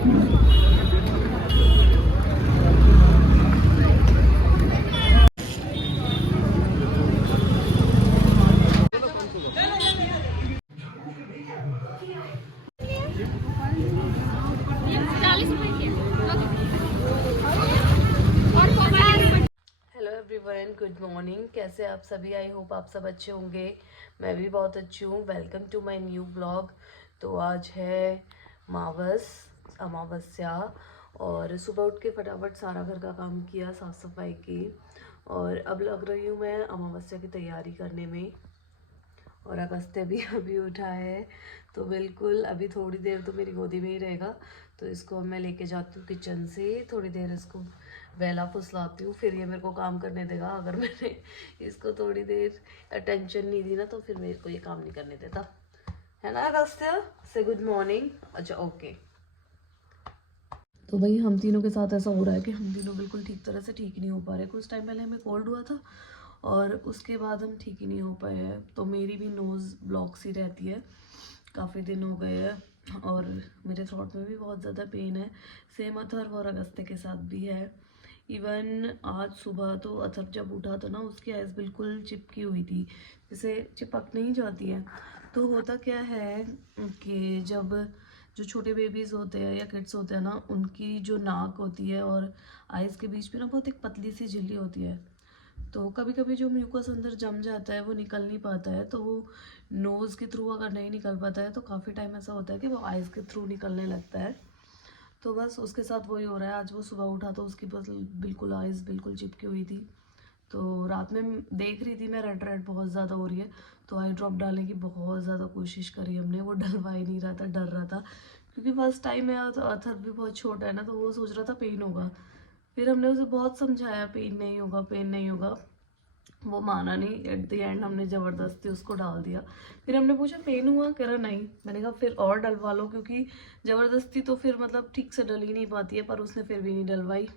Hello everyone, good morning. कैसे आप सभी? आई होप आप सब अच्छे होंगे। मैं भी बहुत अच्छी हूँ। Welcome to my new blog. तो आज है अमावस्या और सुबह उठ के फटाफट सारा घर का काम किया, साफ़ सफाई की और अब लग रही हूँ मैं अमावस्या की तैयारी करने में। और अगस्त्य भी अभी उठा है तो बिल्कुल अभी थोड़ी देर तो मेरी गोदी में ही रहेगा। तो इसको मैं लेके जाती हूँ किचन से, थोड़ी देर इसको वेला फुसलाती हूँ, फिर ये मेरे को काम करने देगा। अगर मैंने इसको थोड़ी देर अटेंशन नहीं दी ना तो फिर मेरे को ये काम नहीं करने देता, है ना अगस्त्य? से गुड मॉर्निंग। अच्छा ओके। तो भाई हम तीनों के साथ ऐसा हो रहा है कि हम तीनों बिल्कुल ठीक तरह से ठीक नहीं हो पा रहे। कुछ टाइम पहले हमें कोल्ड हुआ था और उसके बाद हम ठीक ही नहीं हो पाए हैं। तो मेरी भी नोज़ ब्लॉक सी रहती है, काफ़ी दिन हो गए हैं और मेरे थ्रोट में भी बहुत ज़्यादा पेन है। सेम अथर्व और अगस्त्य के साथ भी है। इवन आज सुबह तो अथर्व जब उठा था ना, उसकी आइज़ बिल्कुल चिपकी हुई थी, जैसे चिपक नहीं जाती है। तो होता क्या है कि जब जो छोटे बेबीज़ होते हैं या किड्स होते हैं ना, उनकी जो नाक होती है और आइज़ के बीच में ना बहुत एक पतली सी झिल्ली होती है। तो कभी कभी जो म्यूकस अंदर जम जाता है वो निकल नहीं पाता है, तो वो नोज़ के थ्रू अगर नहीं निकल पाता है तो काफ़ी टाइम ऐसा होता है कि वो आइज़ के थ्रू निकलने लगता है। तो बस उसके साथ वही हो रहा है। आज वो सुबह उठा तो उसकी बस बिल्कुल आइज़ बिल्कुल चिपकी हुई थी। तो रात में देख रही थी मैं रेड रेड बहुत ज़्यादा हो रही है, तो आई ड्रॉप डालने की बहुत ज़्यादा कोशिश करी हमने। वो डलवा ही नहीं रहा था, डर रहा था क्योंकि फर्स्ट टाइम है तो अथर भी बहुत छोटा है ना, तो वो सोच रहा था पेन होगा। फिर हमने उसे बहुत समझाया पेन नहीं होगा, पेन नहीं होगा। वो माना नहीं। एट द एंड हमने ज़बरदस्ती उसको डाल दिया। फिर हमने पूछा पेन हुआ, कह रहा नहीं। मैंने कहा फिर और डलवा लो, क्योंकि ज़बरदस्ती तो फिर मतलब ठीक से डल ही नहीं पाती है। पर उसने फिर भी नहीं डलवाई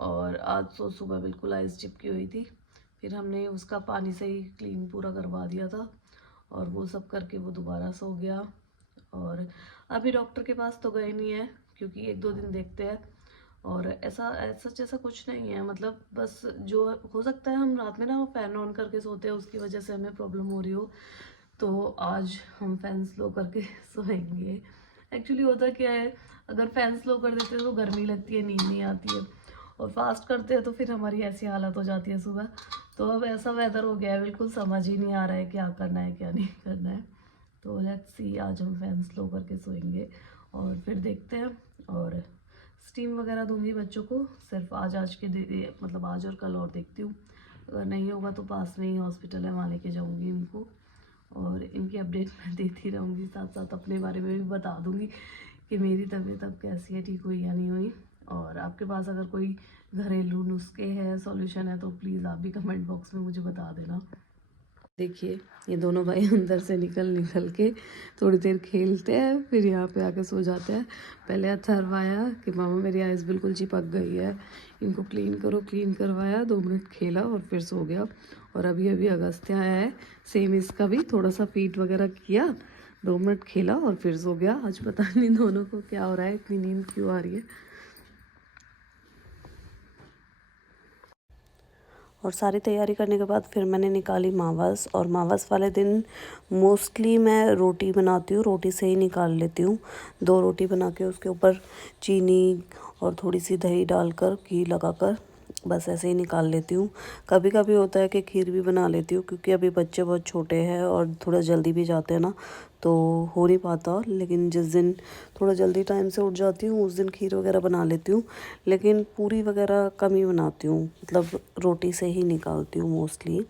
और आज तो सुबह बिल्कुल आइस चिपकी हुई थी। फिर हमने उसका पानी से ही क्लीन पूरा करवा दिया था और वो सब करके वो दोबारा सो गया। और अभी डॉक्टर के पास तो गए नहीं है क्योंकि एक दो दिन देखते हैं। और ऐसा ऐसा कुछ नहीं है, मतलब बस जो हो सकता है हम रात में ना फ़ैन ऑन करके सोते हैं, उसकी वजह से हमें प्रॉब्लम हो रही हो। तो आज हम फ़ैन स्लो करके सोएंगे। एक्चुअली होता क्या है, अगर फ़ैन स्लो कर देते हैं तो गर्मी लगती है, नींद नहीं आती है, और फास्ट करते हैं तो फिर हमारी ऐसी हालत हो जाती है सुबह। तो अब ऐसा वेदर हो गया है, बिल्कुल समझ ही नहीं आ रहा है क्या करना है क्या नहीं करना है। तो लेट्स सी, आज हम फैन स्लो करके सोएंगे और फिर देखते हैं। और स्टीम वगैरह दूंगी बच्चों को, सिर्फ आज के मतलब आज और कल, और देखती हूँ अगर नहीं होगा तो पास में ही हॉस्पिटल है, वहाँ लेके जाऊँगी इनको और इनकी अपडेट मैं देती रहूँगी। साथ साथ अपने बारे में भी बता दूँगी कि मेरी तबीयत अब कैसी है, ठीक हुई या नहीं हुई। और आपके पास अगर कोई घरेलू नुस्खे हैं, सॉल्यूशन है, तो प्लीज़ आप भी कमेंट बॉक्स में मुझे बता देना। देखिए ये दोनों भाई अंदर से निकल निकल के थोड़ी देर खेलते हैं, फिर यहाँ पे आके सो जाते हैं। पहले अथर्व आया कि मामा मेरी आइज़ बिल्कुल चिपक गई है, इनको क्लीन करो। क्लीन करवाया, 2 मिनट खेला और फिर सो गया। और अभी अभी अगस्त्य आया है, सेम इसका भी थोड़ा सा फीट वगैरह किया, 2 मिनट खेला और फिर सो गया। आज पता नहीं दोनों को क्या हो रहा है, इतनी नींद क्यों आ रही है। और सारी तैयारी करने के बाद फिर मैंने निकाली मावस। और मावस वाले दिन मोस्टली मैं रोटी बनाती हूँ, रोटी से ही निकाल लेती हूँ। 2 रोटी बना के उसके ऊपर चीनी और थोड़ी सी दही डालकर, घी लगाकर बस ऐसे ही निकाल लेती हूँ। कभी कभी होता है कि खीर भी बना लेती हूँ, क्योंकि अभी बच्चे बहुत छोटे हैं और थोड़ा जल्दी भी जाते हैं ना, तो हो नहीं पाता। लेकिन जिस दिन थोड़ा जल्दी टाइम से उठ जाती हूँ उस दिन खीर वगैरह बना लेती हूँ। लेकिन पूरी वगैरह कम ही बनाती हूँ, मतलब रोटी से ही निकालती हूँ मोस्टली।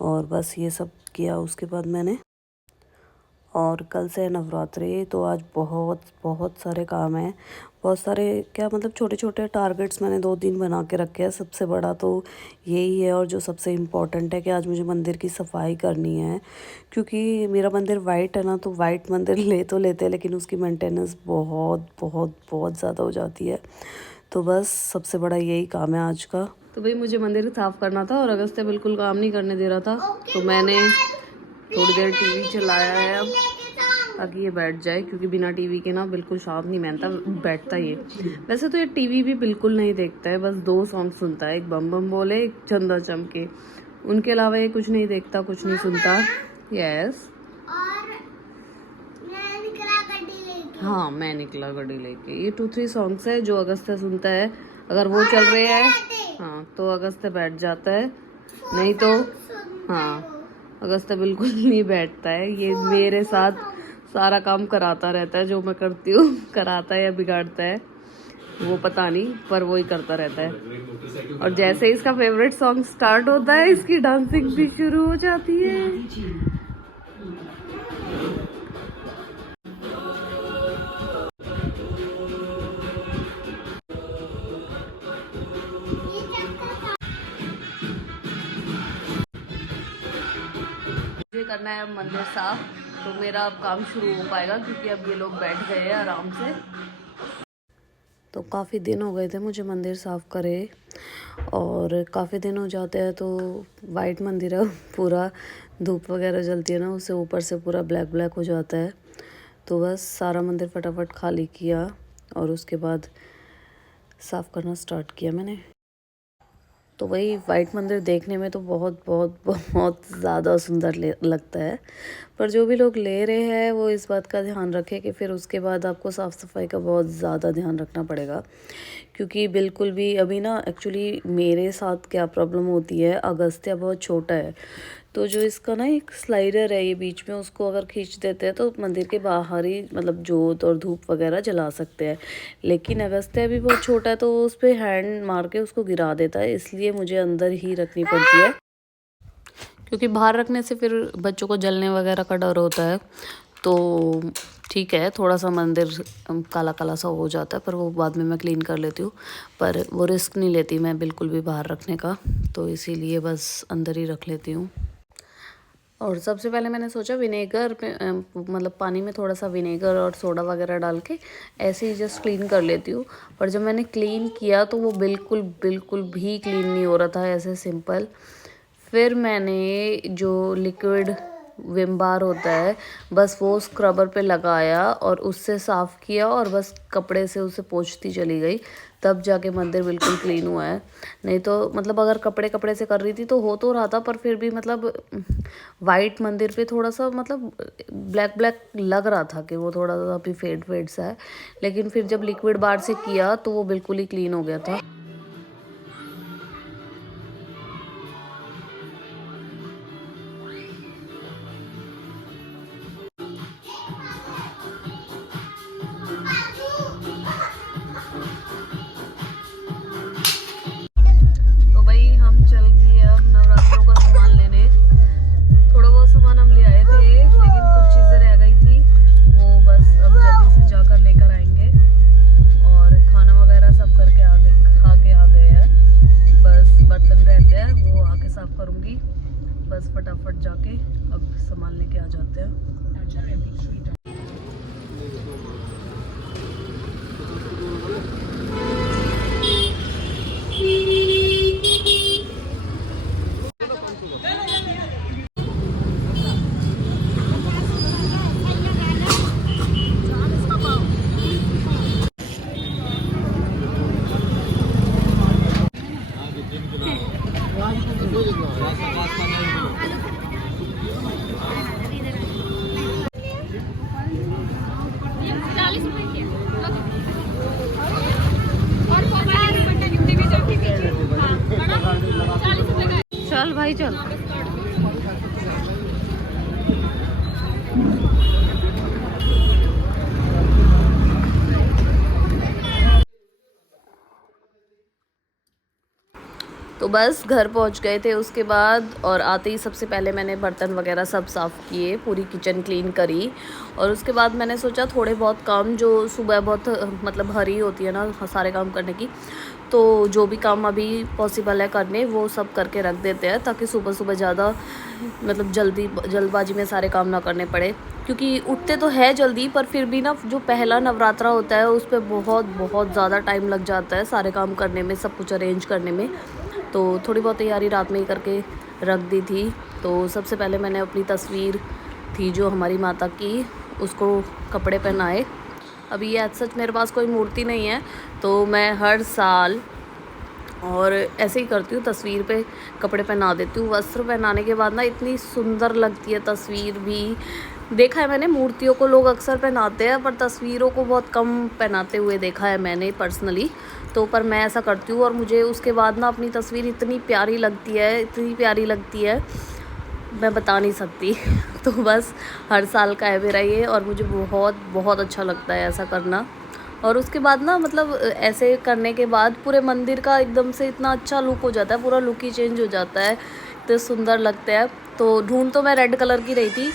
और बस ये सब किया उसके बाद मैंने। और कल से है नवरात्रि, तो आज बहुत बहुत सारे काम हैं। बहुत सारे क्या, मतलब छोटे छोटे टारगेट्स मैंने 2-3 बना के रखे हैं। सबसे बड़ा तो यही है और जो सबसे इम्पोर्टेंट है कि आज मुझे मंदिर की सफाई करनी है। क्योंकि मेरा मंदिर वाइट है ना, तो वाइट मंदिर ले तो लेते हैं लेकिन उसकी मेंटेनेंस बहुत बहुत बहुत ज़्यादा हो जाती है। तो बस सबसे बड़ा यही काम है आज का। तो भाई मुझे मंदिर साफ़ करना था और अगस्त्य बिल्कुल काम नहीं करने दे रहा था, तो मैंने थोड़ी देर टीवी चलाया है अब। ताकि ये बैठ जाए, क्योंकि बिना टीवी के ना बिल्कुल शांत नहीं बैठता ये। वैसे तो ये टीवी भी बिल्कुल नहीं देखता है, बस 2 सॉन्ग सुनता है, एक बम बम बोले, एक चंदा चमके। उनके अलावा ये कुछ नहीं देखता, कुछ नहीं सुनता। यस। हाँ, मैं निकला गड्डी लेके, ये 2-3 सॉन्ग्स है जो अगस्त्य सुनता है। अगर वो चल रहे हैं हाँ तो अगस्त्य बैठ जाता है, नहीं तो हाँ अगस्त्य बिल्कुल नहीं बैठता है। ये मेरे साथ सारा काम कराता रहता है, जो मैं करती हूँ कराता है या बिगाड़ता है वो पता नहीं, पर वो ही करता रहता है। और जैसे ही इसका फेवरेट सॉन्ग स्टार्ट होता है, इसकी डांसिंग भी शुरू हो जाती है। मुझे करना है अब मंदिर साफ, तो मेरा अब काम शुरू हो पाएगा, क्योंकि अब ये लोग बैठ गए हैं आराम से। तो काफ़ी दिन हो गए थे मुझे मंदिर साफ़ करे, और काफ़ी दिन हो जाते हैं तो वाइट मंदिर है, पूरा धूप वगैरह जलती है ना, उससे ऊपर से पूरा ब्लैक ब्लैक हो जाता है। तो बस सारा मंदिर फटाफट खाली किया और उसके बाद साफ़ करना स्टार्ट किया मैंने। तो वही वाइट मंदिर देखने में तो बहुत बहुत बहुत ज़्यादा सुंदर लगता है, पर जो भी लोग ले रहे हैं वो इस बात का ध्यान रखें कि फिर उसके बाद आपको साफ़ सफाई का बहुत ज़्यादा ध्यान रखना पड़ेगा। क्योंकि बिल्कुल भी अभी ना एक्चुअली मेरे साथ क्या प्रॉब्लम होती है, अगस्त्य बहुत छोटा है, तो जो इसका ना एक स्लाइडर है ये बीच में, उसको अगर खींच देते हैं तो मंदिर के बाहर ही मतलब जोत और धूप वगैरह जला सकते हैं। लेकिन अगस्त्य भी बहुत छोटा है तो उस पर हैंड मार के उसको गिरा देता है, इसलिए मुझे अंदर ही रखनी पड़ती है, क्योंकि बाहर रखने से फिर बच्चों को जलने वगैरह का डर होता है। तो ठीक है, थोड़ा सा मंदिर काला काला सा हो जाता है, पर वो बाद में मैं क्लीन कर लेती हूँ, पर वो रिस्क नहीं लेती मैं बिल्कुल भी बाहर रखने का, तो इसीलिए बस अंदर ही रख लेती हूँ। और सबसे पहले मैंने सोचा विनेगर में मतलब पानी में थोड़ा सा विनेगर और सोडा वगैरह डाल के ऐसे ही जस्ट क्लीन कर लेती हूँ, पर जब मैंने क्लीन किया तो वो बिल्कुल बिल्कुल भी क्लीन नहीं हो रहा था ऐसे सिंपल। फिर मैंने जो लिक्विड विम बार होता है बस वो स्क्रबर पे लगाया और उससे साफ़ किया, और बस कपड़े से उसे पोंछती चली गई, तब जाके मंदिर बिल्कुल क्लीन हुआ है। नहीं तो मतलब अगर कपड़े से कर रही थी तो हो तो रहा था, पर फिर भी मतलब वाइट मंदिर पे थोड़ा सा मतलब ब्लैक ब्लैक लग रहा था कि वो थोड़ा सा अभी फेड सा है, लेकिन फिर जब लिक्विड बार से किया तो वो बिल्कुल ही क्लीन हो गया था। तो भाई हम चल दिए अब नवरात्रों का सामान लेने। थोड़ा बहुत सामान हम ले आए थे, लेकिन कुछ चीज़ें रह गई थी, वो बस अब जल्दी से जाकर लेकर आएंगे। और खाना वगैरह सब करके खा के आ गए हैं, बस बर्तन रहते हैं वो आके साफ करूँगी, बस फटाफट जाके अब सामान लेके आ जाते हैं। चल भाई चल। तो बस घर पहुंच गए थे उसके बाद, और आते ही सबसे पहले मैंने बर्तन वगैरह सब साफ़ किए, पूरी किचन क्लीन करी। और उसके बाद मैंने सोचा थोड़े बहुत काम जो सुबह बहुत मतलब हरी होती है ना सारे काम करने की, तो जो भी काम अभी पॉसिबल है करने वो सब करके रख देते हैं, ताकि सुबह सुबह ज़्यादा मतलब जल्दबाजी में सारे काम ना करने पड़े। क्योंकि उठते तो है जल्दी, पर फिर भी ना जो पहला नवरात्रा होता है उस पर बहुत बहुत ज़्यादा टाइम लग जाता है सारे काम करने में, सब कुछ अरेंज करने में। तो थोड़ी बहुत तैयारी रात में ही करके रख दी थी। तो सबसे पहले मैंने अपनी तस्वीर थी जो हमारी माता की, उसको कपड़े पहनाए। अभी ये सच मेरे पास कोई मूर्ति नहीं है, तो मैं हर साल और ऐसे ही करती हूँ, तस्वीर पे कपड़े पहना देती हूँ। वस्त्र पहनाने के बाद ना इतनी सुंदर लगती है तस्वीर भी। देखा है मैंने मूर्तियों को लोग अक्सर पहनाते हैं, पर तस्वीरों को बहुत कम पहनाते हुए देखा है मैंने पर्सनली। तो पर मैं ऐसा करती हूँ और मुझे उसके बाद ना अपनी तस्वीर इतनी प्यारी लगती है, इतनी प्यारी लगती है, मैं बता नहीं सकती। तो बस हर साल का है मेरा ये, और मुझे बहुत बहुत अच्छा लगता है ऐसा करना। और उसके बाद ना मतलब ऐसे करने के बाद पूरे मंदिर का एकदम से इतना अच्छा लुक हो जाता है, पूरा लुक ही चेंज हो जाता है, तो सुंदर लगता है। तो ढूंढ तो मैं रेड कलर की रही थी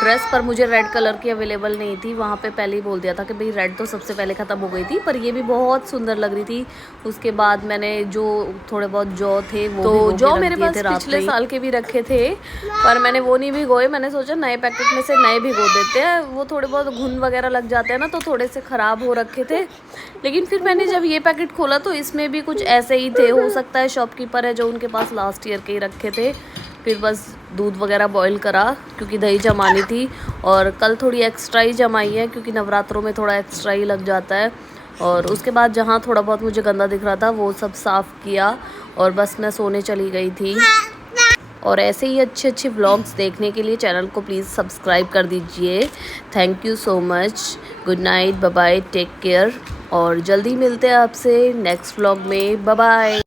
ड्रेस, पर मुझे रेड कलर की अवेलेबल नहीं थी। वहाँ पे पहले ही बोल दिया था कि भाई रेड तो सबसे पहले ख़त्म हो गई थी, पर ये भी बहुत सुंदर लग रही थी। उसके बाद मैंने जो थोड़े बहुत जौ थे वो तो जौ मेरे पास पिछले साल के भी रखे थे, पर मैंने वो नहीं भिगोए। मैंने सोचा नए पैकेट में से नए भिगो देते हैं, वो थोड़े बहुत घुन वगैरह लग जाते हैं ना, तो थोड़े से ख़राब हो रखे थे। लेकिन फिर मैंने जब ये पैकेट खोला तो इसमें भी कुछ ऐसे ही थे। हो सकता है शॉपकीपर है जो उनके पास लास्ट ईयर के ही रखे थे। फिर बस दूध वगैरह बॉईल करा क्योंकि दही जमानी थी, और कल थोड़ी एक्स्ट्रा ही जमाई है क्योंकि नवरात्रों में थोड़ा एक्स्ट्रा ही लग जाता है। और उसके बाद जहाँ थोड़ा बहुत मुझे गंदा दिख रहा था वो सब साफ़ किया, और बस मैं सोने चली गई थी। और ऐसे ही अच्छे अच्छे व्लॉग्स देखने के लिए चैनल को प्लीज़ सब्सक्राइब कर दीजिए। Thank you so much. Good night, bye bye, take care, और जल्दी मिलते हैं आपसे नेक्स्ट व्लॉग में। Bye bye.